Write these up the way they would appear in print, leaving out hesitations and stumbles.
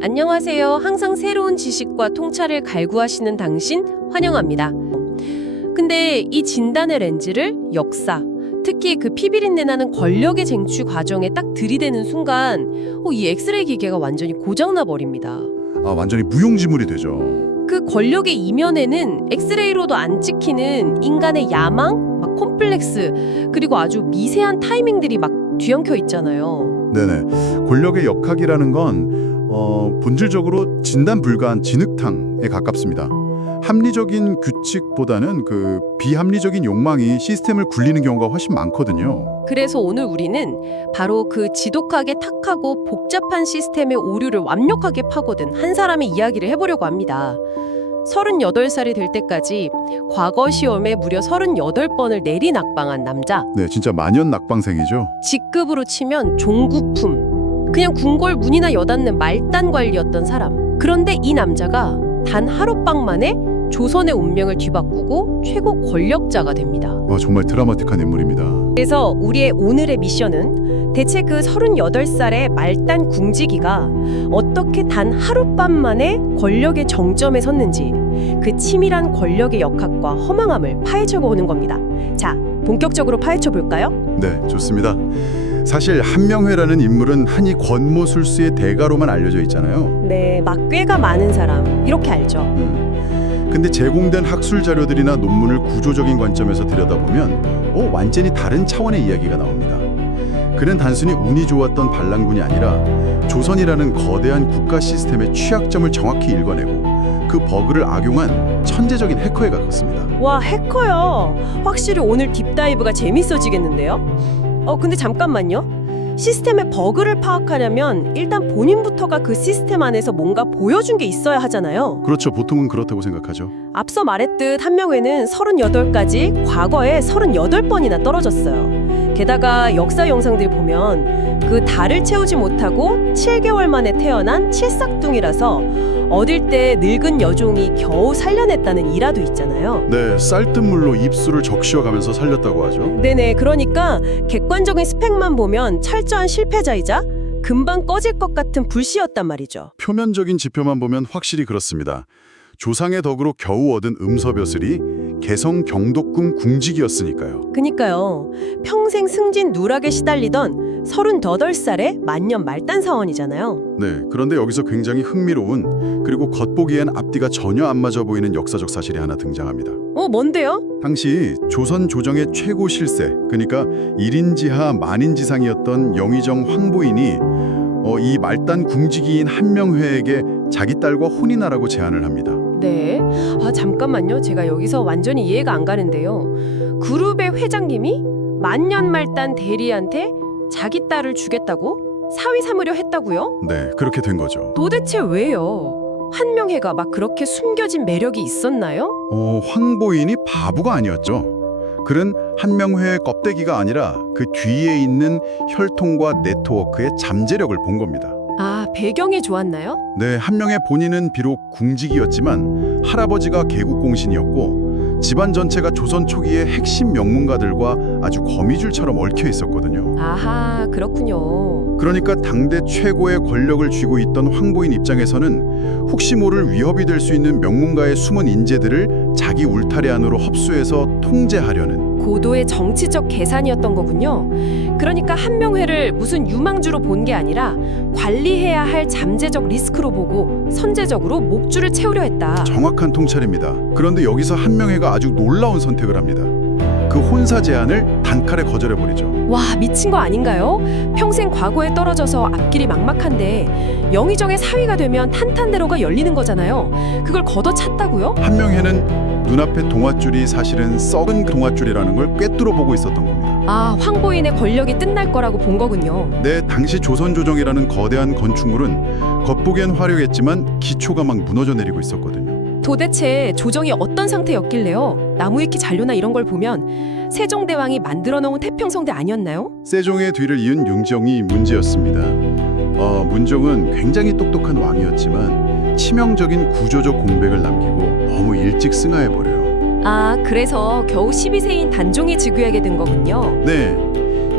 안녕하세요. 항상 새로운 지식과 통찰을 갈구하시는 당신 환영합니다. 근데 이 진단의 렌즈를 역사, 특히 그 피비린내 나는 권력의 쟁취 과정에 딱 들이대는 순간 이 엑스레이 기계가 완전히 고장나 버립니다. 완전히 무용지물이 되죠. 그 권력의 이면에는 엑스레이로도 안 찍히는 인간의 야망, 콤플렉스, 그리고 아주 미세한 타이밍들이 뒤엉켜 있잖아요. 네네. 권력의 역학이라는 건 본질적으로 진단 불가한 진흙탕에 가깝습니다. 합리적인 규칙보다는 그 비합리적인 욕망이 시스템을 굴리는 경우가 훨씬 많거든요. 그래서 오늘 우리는 바로 그 지독하게 탁하고 복잡한 시스템의 오류를 완벽하게 파고든 한 사람의 이야기를 해보려고 합니다. 38살이 될 때까지 과거 시험에 무려 38번을 내리 낙방한 남자. 네, 진짜 만년 낙방생이죠. 직급으로 치면 종구품. 그냥 궁궐 문이나 여닫는 말단 관리였던 사람. 그런데 이 남자가 단 하룻밤 만에 조선의 운명을 뒤바꾸고 최고 권력자가 됩니다. 정말 드라마틱한 인물입니다. 그래서 우리의 오늘의 미션은 대체 그 38살의 말단 궁지기가 어떻게 단 하룻밤 만에 권력의 정점에 섰는지 그 치밀한 권력의 역학과 허망함을 파헤쳐보는 겁니다. 자, 본격적으로 파헤쳐볼까요? 네, 좋습니다. 사실 한명회라는 인물은 한이 권모술수의 대가로만 알려져 있잖아요. 네, 꽤가 많은 사람 이렇게 알죠. 근데 제공된 학술 자료들이나 논문을 구조적인 관점에서 들여다보면 완전히 다른 차원의 이야기가 나옵니다. 그는 단순히 운이 좋았던 반란군이 아니라 조선이라는 거대한 국가 시스템의 취약점을 정확히 읽어내고 그 버그를 악용한 천재적인 해커에 가깝습니다. 와, 해커요. 확실히 오늘 딥다이브가 재밌어지겠는데요? 근데 잠깐만요. 시스템의 버그를 파악하려면 일단 본인부터가 그 시스템 안에서 뭔가 보여준 게 있어야 하잖아요. 그렇죠. 보통은 그렇다고 생각하죠. 앞서 말했듯 한명회는 38까지 과거에 38번이나 떨어졌어요. 게다가 역사 영상들 보면 그 달을 채우지 못하고 7개월 만에 태어난 칠삭둥이라서 어릴 때 늙은 여종이 겨우 살려냈다는 일화도 있잖아요. 네, 쌀뜨물로 입술을 적셔가면서 살렸다고 하죠. 네네, 그러니까 객관적인 스펙만 보면 철저한 실패자이자 금방 꺼질 것 같은 불씨였단 말이죠. 표면적인 지표만 보면 확실히 그렇습니다. 조상의 덕으로 겨우 얻은 음서벼슬이 개성 경독궁 궁직이었으니까요. 그니까요. 평생 승진 누락에 시달리던 38살의 만년 말단 사원이잖아요. 네, 그런데 여기서 굉장히 흥미로운 그리고 겉보기엔 앞뒤가 전혀 안 맞아 보이는 역사적 사실이 하나 등장합니다. 뭔데요? 당시 조선 조정의 최고 실세, 그러니까 1인지하 만인지상이었던 영의정 황보인이 이 말단 궁지기인 한명회에게 자기 딸과 혼인하라고 제안을 합니다. 네. 잠깐만요. 제가 여기서 완전히 이해가 안 가는데요. 그룹의 회장님이 만년말단 대리한테 자기 딸을 주겠다고? 사위 삼으려 했다고요? 네, 그렇게 된 거죠. 도대체 왜요? 한명회가 그렇게 숨겨진 매력이 있었나요? 황보인이 바보가 아니었죠. 그는 한명회의 껍데기가 아니라 그 뒤에 있는 혈통과 네트워크의 잠재력을 본 겁니다. 배경이 좋았나요? 네, 한명의 본인은 비록 궁직이었지만 할아버지가 개국공신이었고 집안 전체가 조선 초기의 핵심 명문가들과 아주 거미줄처럼 얽혀 있었거든요. 아하, 그렇군요. 그러니까 당대 최고의 권력을 쥐고 있던 황보인 입장에서는 혹시 모를 위협이 될 수 있는 명문가의 숨은 인재들을 자기 울타리 안으로 흡수해서 통제하려는 고도의 정치적 계산이었던 거군요. 그러니까 한명회를 무슨 유망주로 본 게 아니라 관리해야 할 잠재적 리스크로 보고 선제적으로 목줄을 채우려 했다. 정확한 통찰입니다. 그런데 여기서 한명회가 아주 놀라운 선택을 합니다. 그 혼사 제안을 단칼에 거절해버리죠. 와, 미친 거 아닌가요? 평생 과거에 떨어져서 앞길이 막막한데 영의정의 사위가 되면 탄탄대로가 열리는 거잖아요. 그걸 걷어찼다고요? 한명회는 눈앞의 동아줄이 사실은 썩은 동아줄이라는 걸 꿰뚫어 보고 있었던 겁니다. 황보인의 권력이 끝날 거라고 본 거군요. 네, 당시 조선조정이라는 거대한 건축물은 겉보기엔 화려했지만 기초가 막 무너져 내리고 있었거든요. 도대체 조정이 어떤 상태였길래요? 나무위키 잔료나 이런 걸 보면 세종대왕이 만들어 놓은 태평성대 아니었나요? 세종의 뒤를 이은 윤정이 문제였습니다. 문종은 굉장히 똑똑한 왕이었지만 치명적인 구조적 공백을 남기고 너무 일찍 승하해버려요. 그래서 겨우 12세인 단종이 즉위하게 된 거군요. 네,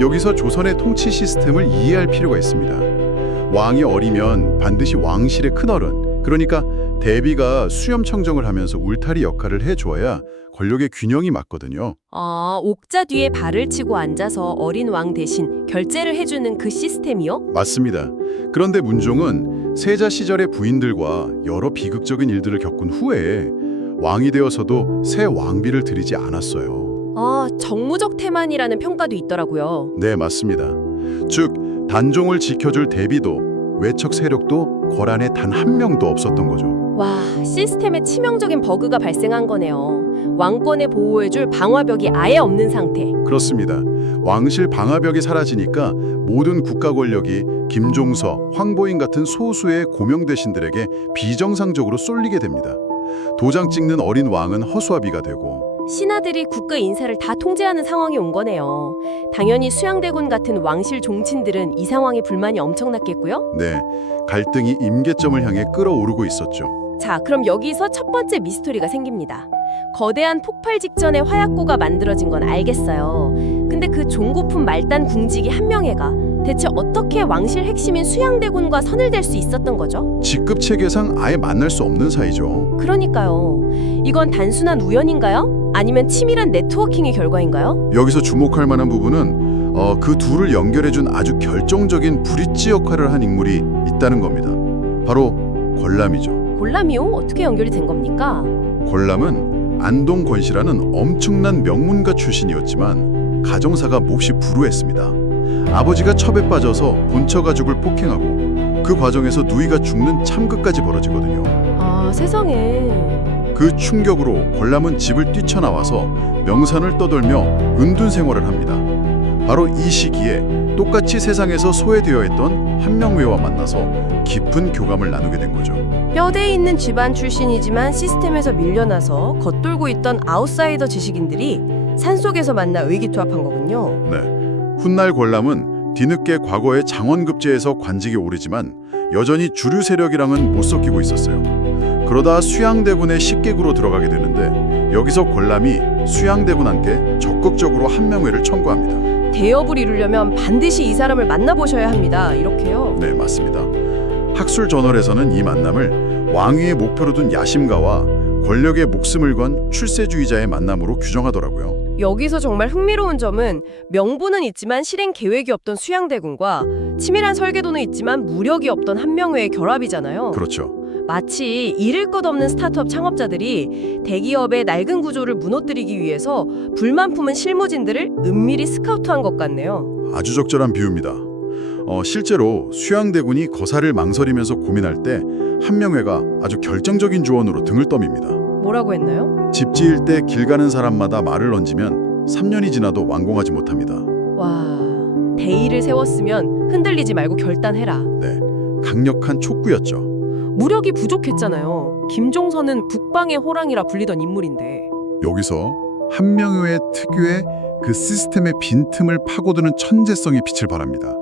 여기서 조선의 통치 시스템을 이해할 필요가 있습니다. 왕이 어리면 반드시 왕실의 큰어른, 그러니까 대비가 수염 청정을 하면서 울타리 역할을 해줘야 권력의 균형이 맞거든요. 아, 옥자 뒤에 발을 치고 앉아서 어린 왕 대신 결제를 해주는 그 시스템이요? 맞습니다. 그런데 문종은 세자 시절의 부인들과 여러 비극적인 일들을 겪은 후에 왕이 되어서도 새 왕비를 들이지 않았어요. 아, 정무적 태만이라는 평가도 있더라고요. 네, 맞습니다. 즉, 단종을 지켜줄 대비도 외척 세력도 거란에 단 한 명도 없었던 거죠. 와, 시스템에 치명적인 버그가 발생한 거네요. 왕권을 보호해줄 방화벽이 아예 없는 상태. 그렇습니다. 왕실 방화벽이 사라지니까 모든 국가 권력이 김종서, 황보인 같은 소수의 고명 대신들에게 비정상적으로 쏠리게 됩니다. 도장 찍는 어린 왕은 허수아비가 되고 신하들이 국가 인사를 다 통제하는 상황이 온 거네요. 당연히 수양대군 같은 왕실 종친들은 이 상황에 불만이 엄청났겠고요. 네, 갈등이 임계점을 향해 끌어오르고 있었죠. 자, 그럼 여기서 첫 번째 미스터리가 생깁니다. 거대한 폭발 직전에 화약고가 만들어진 건 알겠어요. 근데 그 종고품 말단 궁지기 한명회가 대체 어떻게 왕실 핵심인 수양대군과 선을 댈 수 있었던 거죠? 직급 체계상 아예 만날 수 없는 사이죠. 그러니까요. 이건 단순한 우연인가요? 아니면 치밀한 네트워킹의 결과인가요? 여기서 주목할 만한 부분은 그 둘을 연결해준 아주 결정적인 브릿지 역할을 한 인물이 있다는 겁니다. 바로 권람이죠. 골람이요? 어떻게 연결이 된 겁니까? 권람은 안동 권씨라는 엄청난 명문가 출신이었지만 가정사가 몹시 불우했습니다. 아버지가 첩에 빠져서 본처 가족을 폭행하고 그 과정에서 누이가 죽는 참극까지 벌어지거든요. 아, 세상에. 그 충격으로 권람은 집을 뛰쳐나와서 명산을 떠돌며 은둔 생활을 합니다. 바로 이 시기에 똑같이 세상에서 소외되어 있던 한명회와 만나서 깊은 교감을 나누게 된 거죠. 뼈대 있는 집안 출신이지만 시스템에서 밀려나서 겉돌고 있던 아웃사이더 지식인들이 산속에서 만나 의기투합한 거군요. 네, 훗날 권람은 뒤늦게 과거의 장원급제에서 관직에 오르지만 여전히 주류 세력이랑은 못 섞이고 있었어요. 그러다 수양대군의 식객으로 들어가게 되는데 여기서 권람이 수양대군한테 적극적으로 한명회를 청구합니다. 대업을 이루려면 반드시 이 사람을 만나보셔야 합니다. 이렇게요. 네, 맞습니다. 학술 저널에서는 이 만남을 왕위의 목표로 둔 야심가와 권력의 목숨을 건 출세주의자의 만남으로 규정하더라고요. 여기서 정말 흥미로운 점은 명분은 있지만 실행 계획이 없던 수양대군과 치밀한 설계도는 있지만 무력이 없던 한명회의 결합이잖아요. 그렇죠. 마치 잃을 것 없는 스타트업 창업자들이 대기업의 낡은 구조를 무너뜨리기 위해서 불만 품은 실무진들을 은밀히 스카우트한 것 같네요. 아주 적절한 비유입니다. 실제로 수양대군이 거사를 망설이면서 고민할 때 한명회가 아주 결정적인 조언으로 등을 떠밉니다. 뭐라고 했나요? 집 지을 때 길 가는 사람마다 말을 얹으면 3년이 지나도 완공하지 못합니다. 와, 대의를 세웠으면 흔들리지 말고 결단해라. 네, 강력한 촉구였죠. 무력이 부족했잖아요. 김종서는 북방의 호랑이라 불리던 인물인데. 여기서 한명회의 특유의 그 시스템의 빈틈을 파고드는 천재성의 빛을 발합니다.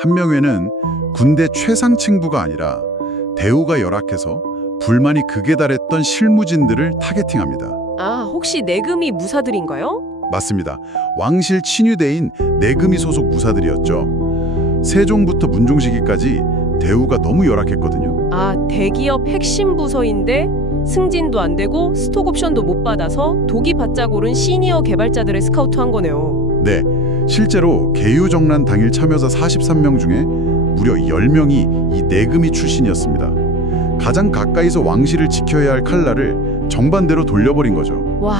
한명회는 군대 최상층부가 아니라 대우가 열악해서 불만이 극에 달했던 실무진들을 타겟팅합니다. 아, 혹시 내금이 무사들인가요? 맞습니다. 왕실 친위대인 내금이 소속 무사들이었죠. 세종부터 문종 시기까지 대우가 너무 열악했거든요. 아, 대기업 핵심 부서인데 승진도 안 되고 스톡 옵션도 못 받아서 독이 바짝 오른 시니어 개발자들을 스카우트한 거네요. 네, 실제로 개유정란 당일 참여자 43명 중에 무려 10명이 이 내금이 출신이었습니다. 가장 가까이서 왕실을 지켜야 할 칼날을 정반대로 돌려버린 거죠. 와,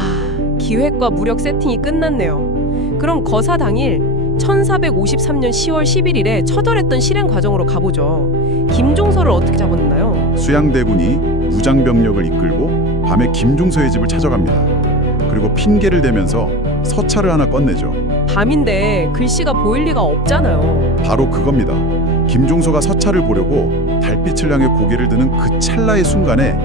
기획과 무력 세팅이 끝났네요. 그럼 거사 당일 1453년 10월 11일에 처절했던 실행 과정으로 가보죠. 김종서를 어떻게 잡았나요? 수양대군이 무장병력을 이끌고 밤에 김종서의 집을 찾아갑니다. 그리고 핑계를 대면서 서찰을 하나 꺼내죠. 밤인데 글씨가 보일 리가 없잖아요. 바로 그겁니다. 김종서가 서찰을 보려고 달빛을 향해 고개를 드는 그 찰나의 순간에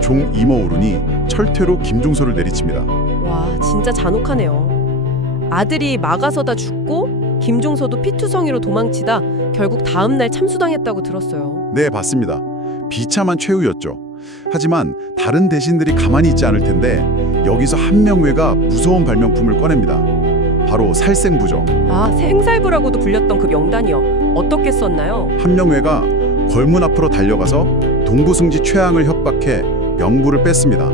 종 임어오르니 철퇴로 김종서를 내리칩니다. 와, 진짜 잔혹하네요. 아들이 막아서다 죽고 김종서도 피투성이로 도망치다 결국 다음 날 참수당했다고 들었어요. 네, 봤습니다. 비참한 최후였죠. 하지만 다른 대신들이 가만히 있지 않을 텐데 여기서 한명회가 무서운 발명품을 꺼냅니다. 바로 살생부죠. 아, 생살부라고도 불렸던 그 명단이요. 어떻게 썼나요? 한명회가 걸문 앞으로 달려가서 동부승지 최항을 협박해 명부를 뺐습니다.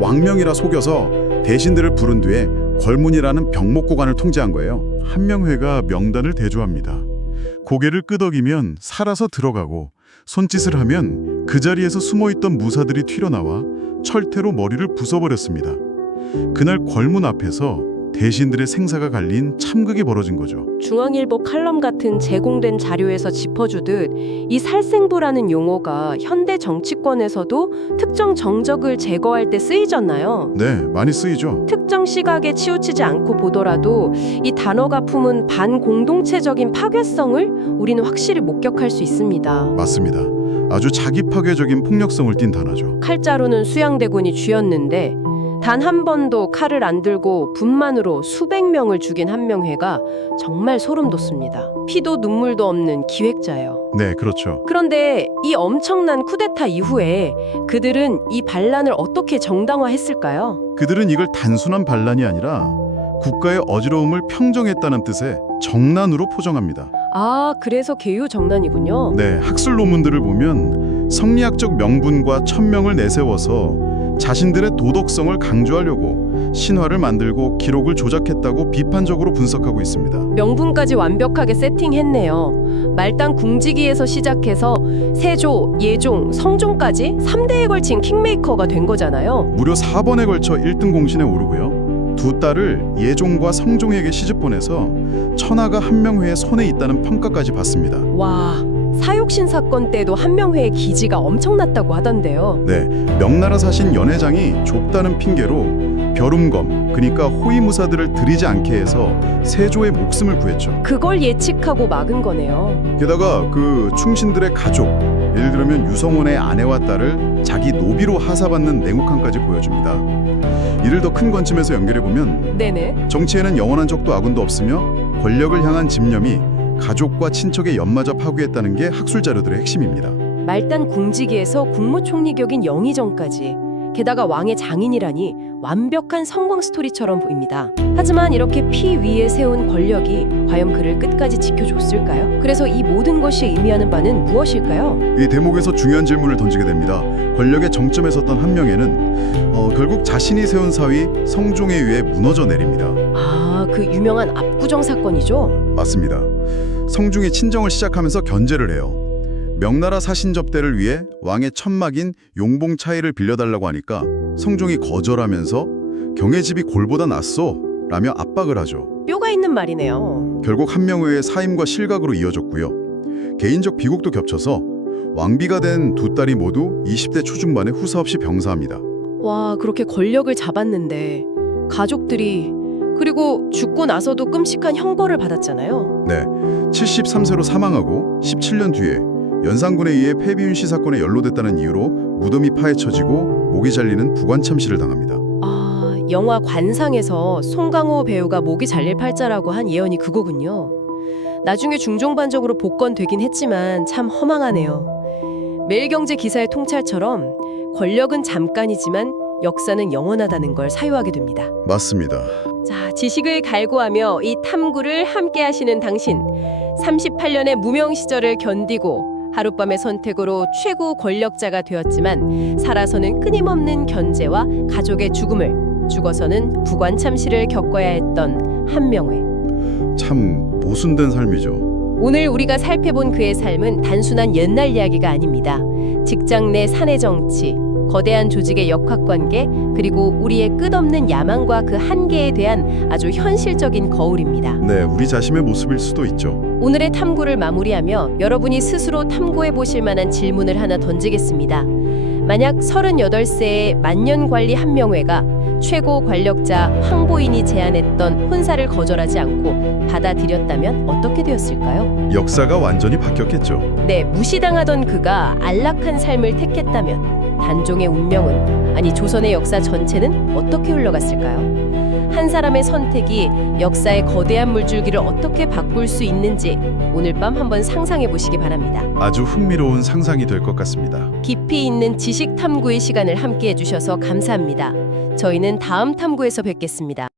왕명이라 속여서 대신들을 부른 뒤에 걸문이라는 병목고관을 통제한 거예요. 한명회가 명단을 대조합니다. 고개를 끄덕이면 살아서 들어가고 손짓을 하면 그 자리에서 숨어있던 무사들이 튀어나와 철퇴로 머리를 부숴버렸습니다. 그날 걸문 앞에서 대신들의 생사가 갈린 참극이 벌어진 거죠. 중앙일보 칼럼 같은 제공된 자료에서 짚어주듯 이 살생부라는 용어가 현대 정치권에서도 특정 정적을 제거할 때 쓰이잖아요. 네, 많이 쓰이죠. 특정 시각에 치우치지 않고 보더라도 이 단어가 품은 반공동체적인 파괴성을 우리는 확실히 목격할 수 있습니다. 맞습니다. 아주 자기 파괴적인 폭력성을 띤 단어죠. 칼자루는 수양대군이 쥐었는데 단 한 번도 칼을 안 들고 분만으로 수백 명을 죽인 한명회가 정말 소름 돋습니다. 피도 눈물도 없는 기획자예요. 네, 그렇죠. 그런데 이 엄청난 쿠데타 이후에 그들은 이 반란을 어떻게 정당화했을까요? 그들은 이걸 단순한 반란이 아니라 국가의 어지러움을 평정했다는 뜻의 정난으로 포장합니다. 아, 그래서 계유정난이군요. 네, 학술 논문들을 보면 성리학적 명분과 천명을 내세워서 자신들의 도덕성을 강조하려고 신화를 만들고 기록을 조작했다고 비판적으로 분석하고 있습니다. 명분까지 완벽하게 세팅했네요. 말단 궁지기에서 시작해서 세조, 예종, 성종까지 3대에 걸친 킹메이커가 된 거잖아요. 무려 4번에 걸쳐 1등 공신에 오르고요. 두 딸을 예종과 성종에게 시집 보내서 천하가 한명회의 손에 있다는 평가까지 받습니다. 와, 사육신 사건 때도 한명회의 기지가 엄청났다고 하던데요. 네, 명나라 사신 연회장이 좁다는 핑계로 벼름검, 그러니까 호위무사들을 들이지 않게 해서 세조의 목숨을 구했죠. 그걸 예측하고 막은 거네요. 게다가 그 충신들의 가족, 예를 들면 유성원의 아내와 딸을 자기 노비로 하사받는 냉혹함까지 보여줍니다. 이를 더 큰 관점에서 연결해보면 네네. 정치에는 영원한 적도 아군도 없으며 권력을 향한 집념이 가족과 친척의 연마자 파괴했다는 게 학술 자료들의 핵심입니다. 말단 궁지기에서 국무총리격인 영의정까지, 게다가 왕의 장인이라니 완벽한 성공 스토리처럼 보입니다. 하지만 이렇게 피 위에 세운 권력이 과연 그를 끝까지 지켜줬을까요? 그래서 이 모든 것이 의미하는 바는 무엇일까요? 이 대목에서 중요한 질문을 던지게 됩니다. 권력의 정점에 섰던 한명회는 결국 자신이 세운 사위 성종에 의해 무너져 내립니다. 아, 그 유명한 압구정 사건이죠? 맞습니다. 성종이 친정을 시작하면서 견제를 해요. 명나라 사신 접대를 위해 왕의 천막인 용봉 차이를 빌려달라고 하니까 성종이 거절하면서 경의 집이 골보다 낫소 라며 압박을 하죠. 뼈가 있는 말이네요. 결국 한명회의 사임과 실각으로 이어졌고요. 개인적 비극도 겹쳐서 왕비가 된 두 딸이 모두 20대 초중반에 후사 없이 병사합니다. 와, 그렇게 권력을 잡았는데 가족들이, 그리고 죽고 나서도 끔찍한 형벌을 받았잖아요. 네, 73세로 사망하고 17년 뒤에 연산군에 의해 폐비윤씨 사건에 연루됐다는 이유로 무덤이 파헤쳐지고 목이 잘리는 부관참시를 당합니다. 아, 영화 관상에서 송강호 배우가 목이 잘릴 팔자라고 한 예언이 그거군요. 나중에 중종반적으로 복권되긴 했지만 참 허망하네요. 매일경제 기사의 통찰처럼 권력은 잠깐이지만 역사는 영원하다는 걸 사유하게 됩니다. 맞습니다. 자, 지식을 갈구하며 이 탐구를 함께 하시는 당신, 38년의 무명 시절을 견디고 하룻밤의 선택으로 최고 권력자가 되었지만 살아서는 끊임없는 견제와 가족의 죽음을, 죽어서는 부관참시를 겪어야 했던 한명회. 참 모순된 삶이죠. 오늘 우리가 살펴본 그의 삶은 단순한 옛날 이야기가 아닙니다. 직장 내 사내 정치, 거대한 조직의 역학관계, 그리고 우리의 끝없는 야망과 그 한계에 대한 아주 현실적인 거울입니다. 네, 우리 자신의 모습일 수도 있죠. 오늘의 탐구를 마무리하며 여러분이 스스로 탐구해 보실 만한 질문을 하나 던지겠습니다. 만약 38세의 만년관리 한명회가 최고 권력자 황보인이 제안했던 혼사를 거절하지 않고 받아들였다면 어떻게 되었을까요? 역사가 완전히 바뀌었겠죠. 네, 무시당하던 그가 안락한 삶을 택했다면 단종의 운명은, 아니 조선의 역사 전체는 어떻게 흘러갔을까요? 한 사람의 선택이 역사의 거대한 물줄기를 어떻게 바꿀 수 있는지 오늘 밤 한번 상상해 보시기 바랍니다. 아주 흥미로운 상상이 될 것 같습니다. 깊이 있는 지식 탐구의 시간을 함께 해주셔서 감사합니다. 저희는 다음 탐구에서 뵙겠습니다.